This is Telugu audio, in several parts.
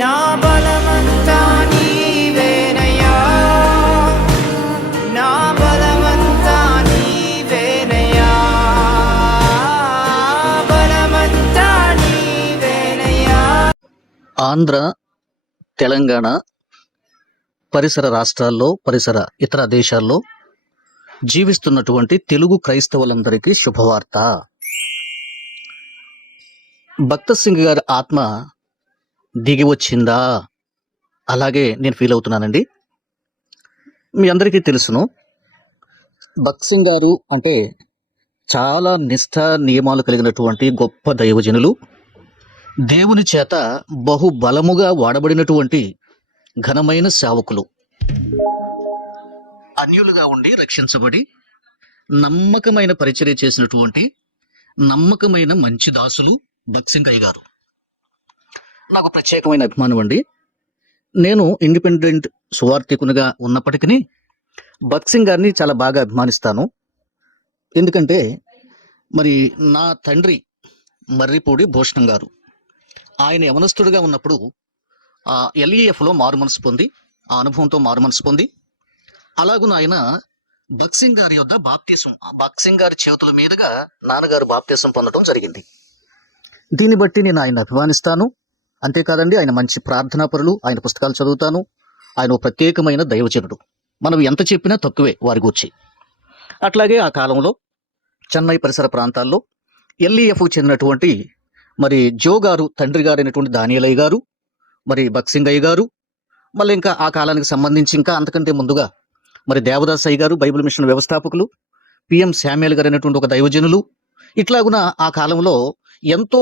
నా బలమంతా నీవేనయ్యా, నా బలమంతా నీవేనయ్యా, బలమంతా నీవేనయ్యా. ఆంధ్ర, తెలంగాణ పరిసర రాష్ట్రాల్లో, పరిసర ఇతర దేశాల్లో జీవిస్తున్నటువంటి తెలుగు క్రైస్తవులందరికీ శుభవార్త. భక్త సింగ్ గారి ఆత్మ దిగి వచ్చిందా? అలాగే నేను ఫీల్ అవుతున్నానండి. మీ అందరికీ తెలుసును, భక్త్ సింగ్ గారు అంటే చాలా నిష్ఠ నియమాలు కలిగినటువంటి గొప్ప దైవజనులు, దేవుని చేత బహుబలముగా వాడబడినటువంటి ఘనమైన సేవకులు. అన్యులుగా ఉండి రక్షించబడి నమ్మకమైన పరిచర్య చేసినటువంటి నమ్మకమైన మంచి దాసులు భక్త్ సింగ్ అయ్య గారు. నాకు ప్రత్యేకమైన అభిమానం అండి. నేను ఇండిపెండెంట్ సువార్థికునిగా ఉన్నప్పటికీ భక్త్ సింగ్ గారిని చాలా బాగా అభిమానిస్తాను. ఎందుకంటే మరి నా తండ్రి మర్రిపూడి భూషణం గారు, ఆయన యవనస్తుడిగా ఉన్నప్పుడు LEFలో మారు మనసు పొంది, ఆ అనుభవంతో మారు మనసు పొంది, అలాగున ఆయన భక్త్ సింగ్ గారి యొద్ద బాప్తీసం, భక్త్ సింగ్ గారి చేతుల మీదుగా నాన్నగారు బాప్తీసం పొందడం జరిగింది. దీన్ని బట్టి నేను ఆయన అభిమానిస్తాను. అంతేకాదండి, ఆయన మంచి ప్రార్థనాపరులు, ఆయన పుస్తకాలు చదువుతాను. ఆయన ఒక ప్రత్యేకమైన దైవజనుడు. మనం ఎంత చెప్పినా తక్కువే వారి గురించి. అట్లాగే ఆ కాలంలో చెన్నై పరిసర ప్రాంతాల్లో LEFకు చెందినటువంటి మరి జో గారు, తండ్రి గారైనటువంటి దానియలయ్య గారు, మరి భక్త్ సింగ్ అయ్య గారు, మళ్ళీ ఇంకా ఆ కాలానికి సంబంధించి ఇంకా అంతకంటే ముందుగా మరి దేవదాస్ అయ్య గారు, బైబిల్ మిషన్ వ్యవస్థాపకులు, PM శామ్యూయల్ గారు అనేటువంటి ఒక దైవజనులు, ఇట్లాగున ఆ కాలంలో ఎంతో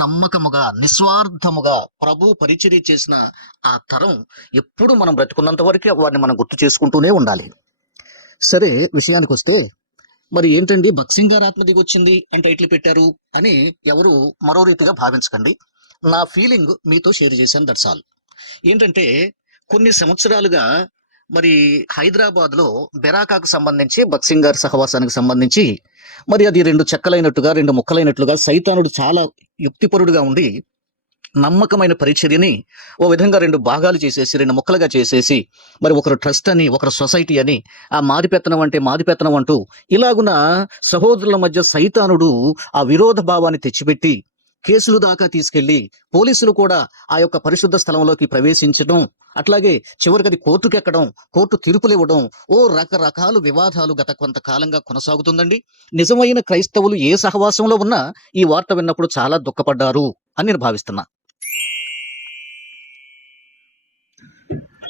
నమ్మకముగా నిస్వార్థముగా ప్రభు పరిచర్య చేసిన ఆ తరం ఎప్పుడు మనం బ్రతుకున్నంత వరకు వారిని మనం గుర్తు చేసుకుంటూనే ఉండాలి. సరే, విషయానికి వస్తే మరి ఏంటండి భక్త్ సింగ్ గారు ఆత్మ దిగి వచ్చింది అని టైటిల్ పెట్టారు అని ఎవరు మరో రీతిగా భావించకండి. నా ఫీలింగ్ మీతో షేర్ చేశాను, దట్స్ ఆల్. ఏంటంటే కొన్ని సంవత్సరాలుగా మరి హైదరాబాద్లో బెరాకాకు సంబంధించి భక్త్ సింగ్ గారి సహవాసానికి సంబంధించి మరి అది రెండు చెక్కలైనట్టుగా, రెండు ముక్కలైనట్లుగా సైతానుడు చాలా యుక్తిపరుడుగా ఉండి నమ్మకమైన పరిచర్యని ఓ విధంగా రెండు భాగాలు చేసేసి, రెండు ముక్కలుగా చేసేసి, మరి ఒకరు ట్రస్ట్ అని, ఒకరు సొసైటీ అని, ఆ మాదిపెత్తనం అంటే మాదిపెత్తనం అంటూ ఇలాగున సహోదరుల మధ్య సైతానుడు ఆ విరోధ భావాన్ని తెచ్చిపెట్టి కేసులు దాకా తీసుకెళ్లి పోలీసులు కూడా ఆ యొక్క పరిశుద్ధ స్థలంలోకి ప్రవేశించడం, అట్లాగే చివరికి అది కోర్టుకు ఎక్కడం, కోర్టు తీర్పులు ఇవ్వడం, రకరకాల వివాదాలు గత కొంతకాలంగా కొనసాగుతుందండి. నిజమైన క్రైస్తవులు ఏ సహవాసంలో ఉన్నా ఈ వార్త విన్నప్పుడు చాలా దుఃఖపడ్డారు అని నేను భావిస్తున్నా.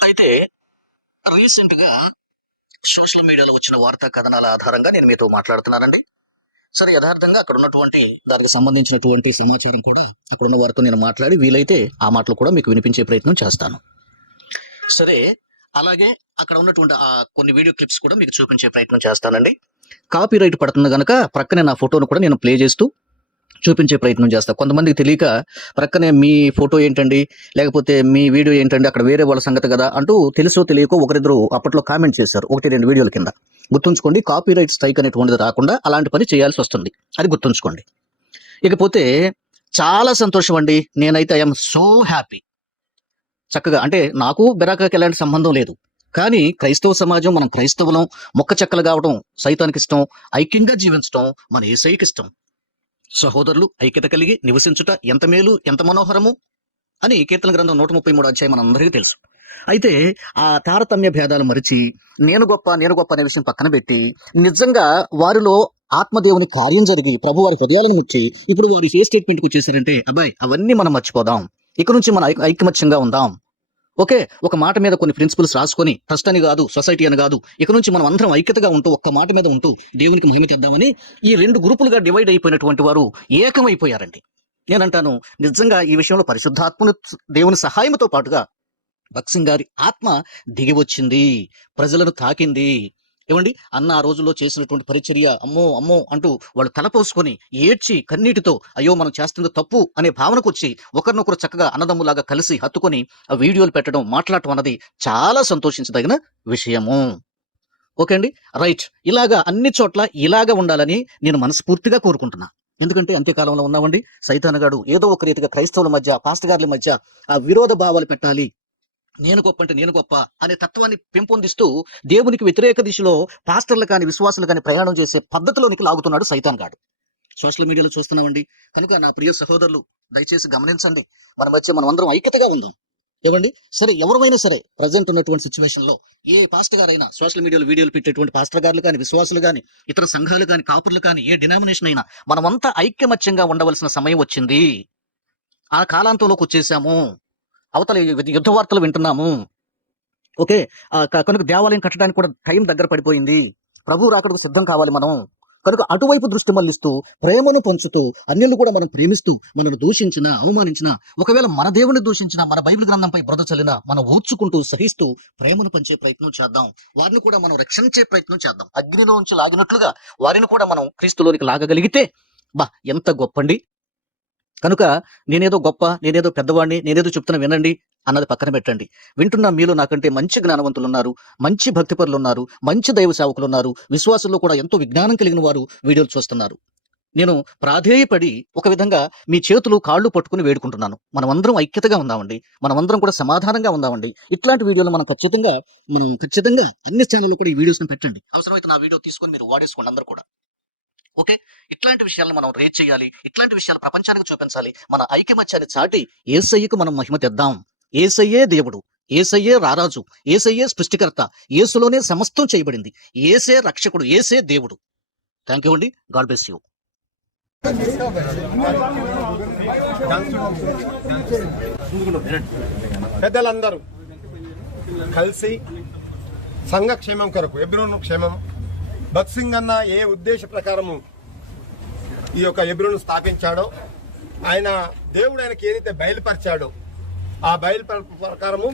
అయితే రీసెంట్ గా సోషల్ మీడియాలో వచ్చిన వార్తా కథనాల ఆధారంగా నేను మీతో మాట్లాడుతున్నానండి. సరే, యథార్థంగా అక్కడ ఉన్నటువంటి దానికి సంబంధించినటువంటి సమాచారం కూడా అక్కడ ఉన్న వారితో నేను మాట్లాడి వీలైతే ఆ మాటలు కూడా మీకు వినిపించే ప్రయత్నం చేస్తాను. సరే, అలాగే అక్కడ ఉన్నటువంటి ఆ కొన్ని వీడియో క్లిప్స్ కూడా మీకు చూపించే ప్రయత్నం చేస్తానండి. కాపీ రైట్ పడుతుంది కనుక ప్రక్కనే నా ఫోటోను కూడా నేను ప్లే చేస్తూ చూపించే ప్రయత్నం చేస్తాను. కొంతమందికి తెలియక ప్రక్కనే మీ ఫోటో ఏంటండి, లేకపోతే మీ వీడియో ఏంటండి, అక్కడ వేరే వాళ్ళ సంగతి కదా అంటూ తెలుసో తెలియకో ఒకరిద్దరు అప్పట్లో కామెంట్ చేశారు 1-2 వీడియోల కింద. గుర్తుంచుకోండి, కాపీ రైట్ స్ట్రైక్ అనేటువంటిది రాకుండా అలాంటి పని చేయాల్సి వస్తుంది, అది గుర్తుంచుకోండి. ఇకపోతే చాలా సంతోషం అండి, నేనైతే ఐఎమ్ సో హ్యాపీ. చక్కగా అంటే నాకు బెరాకాకి ఎలాంటి సంబంధం లేదు, కానీ క్రైస్తవ సమాజం, మనం క్రైస్తవులం, మొక్క చెక్కలు కావడం సైతానికి ఇష్టం, ఐక్యంగా జీవించడం మన యేసయ్యకి ఇష్టం. సహోదరులు ఐక్యత కలిగి నివసించుట ఎంత మేలు, ఎంత మనోహరము అని కీర్తన గ్రంథం 133 అధ్యాయం మనందరికీ తెలుసు. అయితే ఆ తారతమ్య భేదాలు మరిచి నేను గొప్ప అనే విషయం పక్కన పెట్టి నిజంగా వారిలో ఆత్మదేవుని కార్యం జరిగి ప్రభు వారి హృదయాలను ముచ్చి ఇప్పుడు వారు ఏ స్టేట్మెంట్కి వచ్చేసారంటే, అబ్బాయి అవన్నీ మనం మర్చిపోదాం, ఇక నుంచి మన ఐకమత్యంగా ఉందాం. ఓకే, ఒక మాట మీద కొన్ని ప్రిన్సిపల్స్ రాసుకొని, ట్రస్ట్ అని కాదు, సొసైటీ అని కాదు, ఇక నుంచి మనం అందరం ఐక్యతగా ఉంటూ ఒక్క మాట మీద ఉంటూ దేవునికి మహిమ తెద్దామని ఈ 2 గ్రూపులుగా డివైడ్ అయిపోయినటువంటి వారు ఏకమైపోయారండి. నేనంటాను, నిజంగా ఈ విషయంలో పరిశుద్ధాత్మను దేవుని సహాయంతో పాటుగా భక్త్ సింగ్ గారి ఆత్మ దిగి వచ్చింది, ప్రజలను తాకింది. ఏమండి, అన్న ఆ రోజుల్లో చేసినటువంటి పరిచర్య అమ్మో అంటూ వాళ్ళు తలపోసుకొని ఏడ్చి కన్నీటితో అయ్యో మనం చేస్తుంది తప్పు అనే భావనకు వచ్చి ఒకరినొకరు చక్కగా అన్నదమ్ములాగా కలిసి హత్తుకొని ఆ వీడియోలు పెట్టడం, మాట్లాడటం అన్నది చాలా సంతోషించదగిన విషయము. ఓకే అండి, రైట్. ఇలాగా అన్ని చోట్ల ఇలాగా ఉండాలని నేను మనస్ఫూర్తిగా కోరుకుంటున్నా. ఎందుకంటే అంత్యకాలంలో ఉన్నామండి. సైతానగాడు ఏదో ఒక రీతిగా క్రైస్తవుల మధ్య, పాస్టర్ గార్ల మధ్య ఆ విరోధ భావాలు పెట్టాలి. నేను గొప్ప అంటే నేను గొప్ప అనే తత్వాన్ని పెంపొందిస్తూ దేవునికి వ్యతిరేక దిశలో పాస్టర్లు కానీ విశ్వాసులు కానీ ప్రయాణం చేసే పద్ధతిలోనికి లాగుతున్నాడు సైతాన్ గాడు. సోషల్ మీడియాలో చూస్తున్నామండి. కనుక నా ప్రియ సహోదరులు దయచేసి గమనించండి. మన మధ్య మనం అందరం ఐక్యతగా ఉందాం. ఏమండి, సరే ఎవరైనా సరే ప్రజెంట్ ఉన్నటువంటి సిచ్యువేషన్ లో ఏ పాస్టర్ గారైనా, సోషల్ మీడియాలో వీడియోలు పెట్టేటువంటి పాస్టర్ గారులు కానీ, విశ్వాసులు కానీ, ఇతర సంఘాలు కానీ, కాపుర్లు కానీ, ఏ డినామినేషన్ అయినా మనమంతా ఐక్యమత్యంగా ఉండవలసిన సమయం వచ్చింది. ఆ కాలాంతంలోకి వచ్చేసాము. అవతల యుద్ధ వార్తలు వింటున్నాము. ఓకే, కనుక దేవాలయం కట్టడానికి కూడా టైం దగ్గర పడిపోయింది. ప్రభు రాకడకు సిద్ధం కావాలి మనం. కనుక అటువైపు దృష్టి మళ్లిస్తూ, ప్రేమను పంచుతూ, అన్యులు కూడా మనం ప్రేమిస్తూ, మనను దూషించినా, అవమానించినా, ఒకవేళ మన దేవుని దూషించినా, మన బైబిల్ గ్రంథంపై బురద చల్లినా, మనం ఓర్చుకుంటూ సహిస్తూ ప్రేమను పంచే ప్రయత్నం చేద్దాం. వారిని కూడా మనం రక్షించే ప్రయత్నం చేద్దాం. అగ్నిలోంచి లాగినట్లుగా వారిని కూడా మనం క్రీస్తులోనికి లాగగలిగితే ఎంత గొప్పండి. కనుక నేనేదో గొప్ప, నేనేదో పెద్దవాడిని, నేనేదో చెప్తున్నా వినండి అన్నది పక్కన పెట్టండి. వింటున్న మీలో నాకంటే మంచి జ్ఞానవంతులు ఉన్నారు, మంచి భక్తిపరులు ఉన్నారు, మంచి దైవ సేవకులు ఉన్నారు, విశ్వాసుల్లో కూడా ఎంతో విజ్ఞానం కలిగిన వారు వీడియోలు చూస్తున్నారు. నేను ప్రాధేయపడి ఒక విధంగా మీ చేతులు కాళ్ళు పట్టుకుని వేడుకుంటున్నాను. మనమందరం ఐక్యతగా ఉందామండి. మనమందరం కూడా సమాధానంగా ఉందామండి. ఇట్లాంటి వీడియోలు మనం ఖచ్చితంగా అన్ని ఛానల్లో కూడా ఈ వీడియోస్ని పెట్టండి. అవసరమైతే నా వీడియో తీసుకొని మీరు వాడేసుకోండి అందరూ కూడా. ఓకే, ఇట్లాంటి విషయాలను మనం రేట్ చేయాలి. ఇట్లాంటి విషయాలు ప్రపంచానికి చూపించాలి. మన ఐకమత్యాన్ని చాటి యేసయ్యకు మనం మహిమ తెద్దాం. యేసయ్యే దేవుడు, యేసయ్యే రారాజు, యేసయ్యే సృష్టికర్త, యేసులోనే సమస్తం చేయబడింది. యేసే రక్షకుడు, యేసే దేవుడు. థ్యాంక్ యూ అండి. God bless you. పెద్దలందరూ కలిసి సంఘ క్షేమం కొరకు, ఎబ్రోను క్షేమం, భగత్ సింగ్ అన్న ఏ ఉద్దేశ ప్రకారము ఈ యొక్క ఎబ్రోను స్థాపించాడో, ఆయన దేవుడు ఆయనకి ఏదైతే బయలుపరిచాడో ఆ ప్రకారము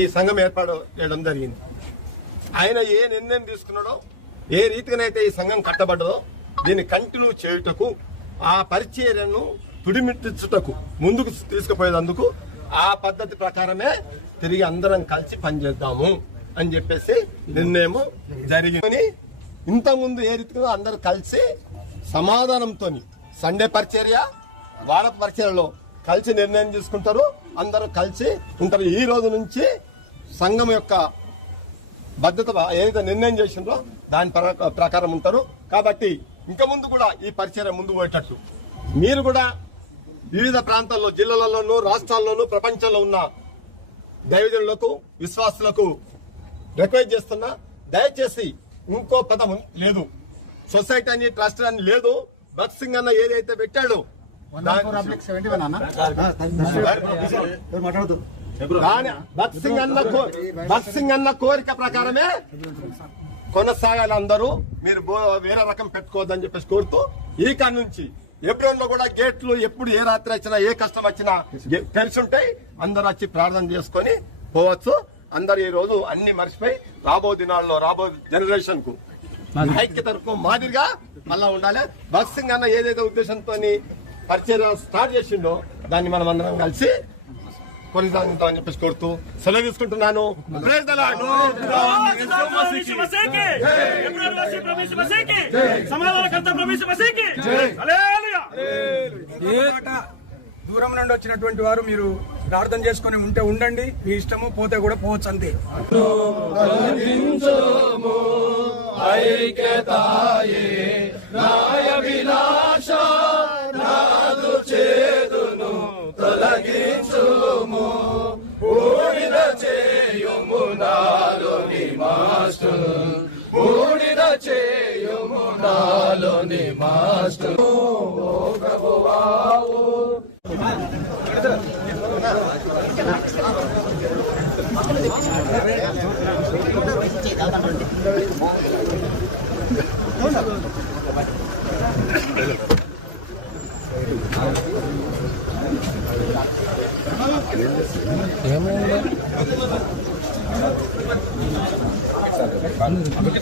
ఈ సంఘం ఏర్పాటు చేయడం జరిగింది. ఆయన ఏ నిర్ణయం తీసుకున్నాడో, ఏ రీతిగానైతే ఈ సంఘం కట్టబడ్డదో దీన్ని కంటిన్యూ చేయుటకు, ఆ పరిచర్యను తుడిమిట్టించుటకు, ముందుకు తీసుకుపోయేందుకు ఆ పద్ధతి ప్రకారమే తిరిగి అందరం కలిసి పనిచేద్దాము అని చెప్పేసి నిర్ణయం జరిగింది. ఇంతకుముందు ఏ రీతిగా అందరూ కలిసి సమాధానంతో సండే పరిచర్య, వార పరిచర్యలో కలిసి నిర్ణయం తీసుకుంటారు, అందరూ కలిసి ఉంటారు. ఈ రోజు నుంచి సంఘం యొక్క భద్రత ఏదైతే నిర్ణయం చేసిందో దాని ప్రకారం ఉంటారు. కాబట్టి ఇంకా ముందు కూడా ఈ పరిచర్య ముందు పోయేటట్టు మీరు కూడా వివిధ ప్రాంతాల్లో, జిల్లాలలోనూ, రాష్ట్రాల్లోనూ, ప్రపంచంలో ఉన్న దైవజనులకు, విశ్వాసులకు రిక్వెస్ట్ చేస్తున్నా, దయచేసి ఇంకో పదం లేదు, సొసైటీ అని, ట్రస్ట్ అని లేదు. భగత్ సింగ్ అన్న ఏదైతే పెట్టాడో భగత్ సింగ్ అన్న కోరిక ప్రకారమే కొనసాగాలి. అందరూ మీరు వేరే రకం పెట్టుకోవద్దని చెప్పేసి కోరుతూ, ఈ కాడ నుంచి ఎబ్రోన్ లో కూడా గేట్లు ఎప్పుడు ఏ రాత్రి వచ్చినా, ఏ కష్టం వచ్చినా తెలిసి ఉంటాయి. అందరూ వచ్చి ప్రార్థన చేసుకొని పోవచ్చు. అందరు ఈ రోజు అన్ని మర్చిపోయి రాబో దినాల్లో, రాబో జనరేషన్ కు ఐక్యతకు మాదిరిగా మళ్ళా ఉండాలి. భగత్ సింగ్ అన్న ఏదైతే ఉద్దేశంతో పరిచయం స్టార్ట్ చేసిండో దాన్ని మనం అందరం కలిసి కొనసాగుతామని చెప్పేసి కోరుతూ సెలవు తీసుకుంటున్నాను. దూరం నుండి వచ్చినటువంటి వారు మీరు ప్రార్థన చేసుకుని ఉంటే ఉండండి, మీ ఇష్టము, పోతే కూడా పోవచ్చు అంతే.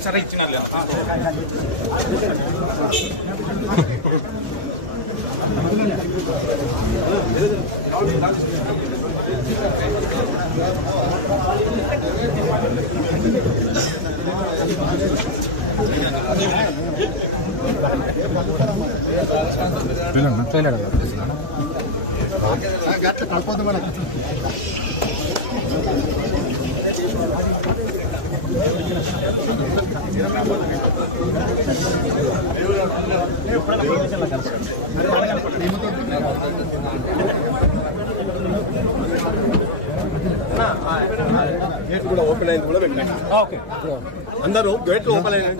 సరే ఇచ్చిన గేట్ కూడా ఓపెన్ అయింది కూడా పెట్టండి. అందరూ గేట్లు ఓపెన్ అయినాయి.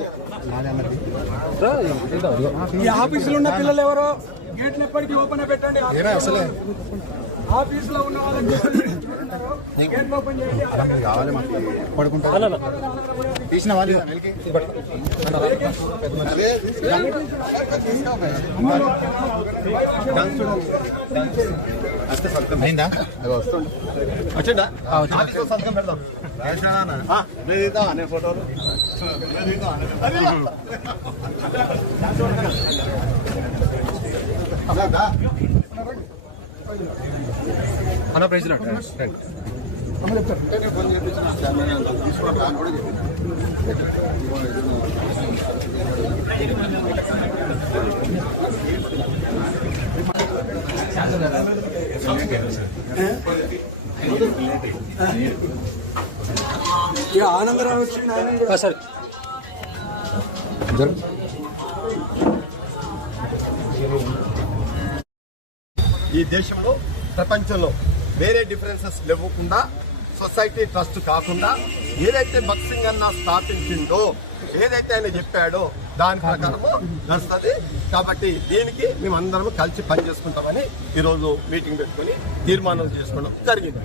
ఈ ఆఫీసులో ఉన్న పిల్లలు ఎవరో గేట్లు ఎప్పటికీ ఓపెన్ పెట్టండి. అసలే ఆఫీసులో ఉన్న వాళ్ళకి గేట్లు ఓపెన్ చేయండి. తీసిన వాళ్ళు అయిందా వచ్చిందా సంతకం పెడదాం అనే ఫోటోలు అన్న ప్రైజ్ ఇక ఆనందరావు వచ్చింది ఆయన కూడా సార్ ఈ దేశంలో ప్రపంచంలో వేరే డిఫరెన్సెస్ లేకుండా సొసైటీ ట్రస్ట్ కాకుండా ఏదైతే బక్సింగ్ అన్న స్థాపించిందో ఏదైతే ఆయన చెప్పాడో దాని ప్రకారము నడుస్తుంది. కాబట్టి దీనికి మేము అందరం కలిసి పనిచేసుకుంటామని ఈరోజు మీటింగ్ పెట్టుకుని తీర్మానం చేసుకోవడం జరిగింది.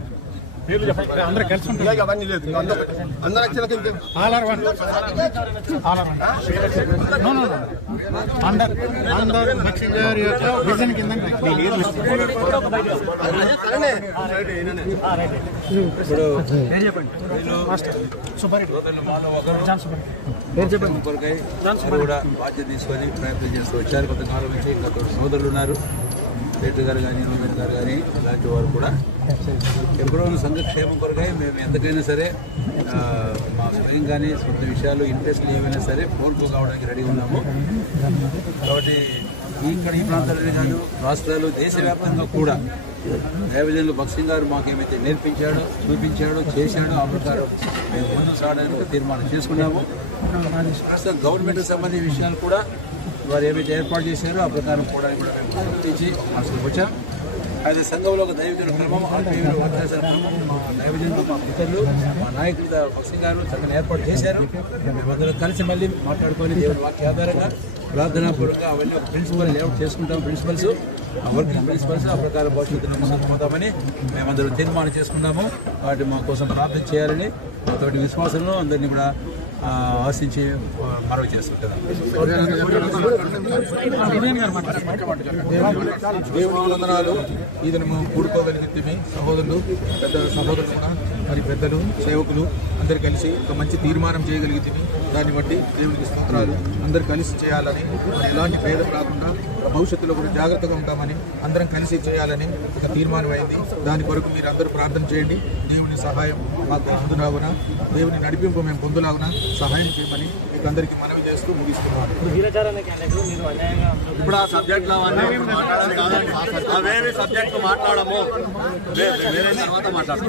అందరూ కలిసి ఇలాగ అవన్నీ లేదు. అందరూ వచ్చినాక కూడా బాధ్యత తీసుకొని ప్రయత్నం చేస్తూ వచ్చారు. కొంతకాలం నుంచి ఇంకా సోదరులు ఉన్నారు, రెడ్డి గారు కానీ నోమెన్ గారు కానీ ఇలాంటి వారు కూడా ఎప్పుడో సంఘక్షేమం కొరకై మేము ఎంతకైనా సరే మా స్వయం కానీ సొంత విషయాలు ఇంట్రెస్ట్లు ఏమైనా సరే కోల్పో కావడానికి రెడీ ఉన్నాము. కాబట్టి ఇక్కడ ఈ ప్రాంతాలనే కాదు రాష్ట్రాలు దేశవ్యాప్తంగా కూడా దైవజనులు బక్సింగ్ గారు మాకేమైతే నేర్పించాడో చూపించాడో చేశాడో ఆ ప్రకారం మేము ముందుకు సాగడానికి తీర్మానం చేసుకున్నాము. ప్రస్తుతం గవర్నమెంట్కి సంబంధించిన విషయాలు కూడా వారు ఏమైతే ఏర్పాటు చేశారో ఆ ప్రకారం కూడా మేము గుర్తించి మనసుకు వచ్చాం. అయితే సంఘంలో ఒక దైవజనుల క్రమం ఆత్మీయులు మా దైవజనులు మా మిత్రులు మా నాయకులు బక్సింగ్ గారు చక్కని ఏర్పాటు చేశారు. మేమందరం కలిసి మళ్ళీ మాట్లాడుకొని దేవుడి వాక్య ఆధారంగా ప్రార్థనాపూర్వకంగా అవన్నీ ఒక ప్రిన్సిపల్ లేఅవుట్ చేసుకుంటాం. ప్రిన్సిపల్స్ ఆ వర్కింగ్ ప్రిన్సిపల్స్ ఆ ప్రకారం భవిష్యత్తులో ముందుకు పోతామని మేమందరం తీర్మానం చేసుకున్నాము. వాటి మా కోసం ప్రార్థన చేయాలని మాతోటి విశ్వాసంలో అందరినీ కూడా ఆశించి మనవి చేస్తుంటాం. దేవుని వందనాలు. ఇది మేము కూడుకోగలిగితే సహోదరులు సహోదరులు కూడా మరి పెద్దలు సేవకులు అందరు కలిసి ఒక మంచి తీర్మానం చేయగలిగితే దాన్ని బట్టి దేవునికి స్తోత్రాలు. అందరు కలిసి చేయాలని మరి ఎలాంటి భేదం రాకుండా భవిష్యత్తులో కూడా జాగ్రత్తగా ఉంటామని అందరం కలిసి చేయాలని ఒక తీర్మానం అయింది. దాని కొరకు మీరు అందరూ ప్రార్థన చేయండి. దేవుని సహాయం మాకు అందులాగున దేవుని నడిపింపు మేము పొందులాగున సహాయం చేయమని మీకు అందరికీ మనవి చేస్తూ ముగిస్తున్నాను. ఇప్పుడు ఆ సబ్జెక్ట్లో అవేమి సబ్జెక్టు మాట్లాడము, వేరే తర్వాత మాట్లాడము.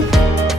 నీవేనయ్యా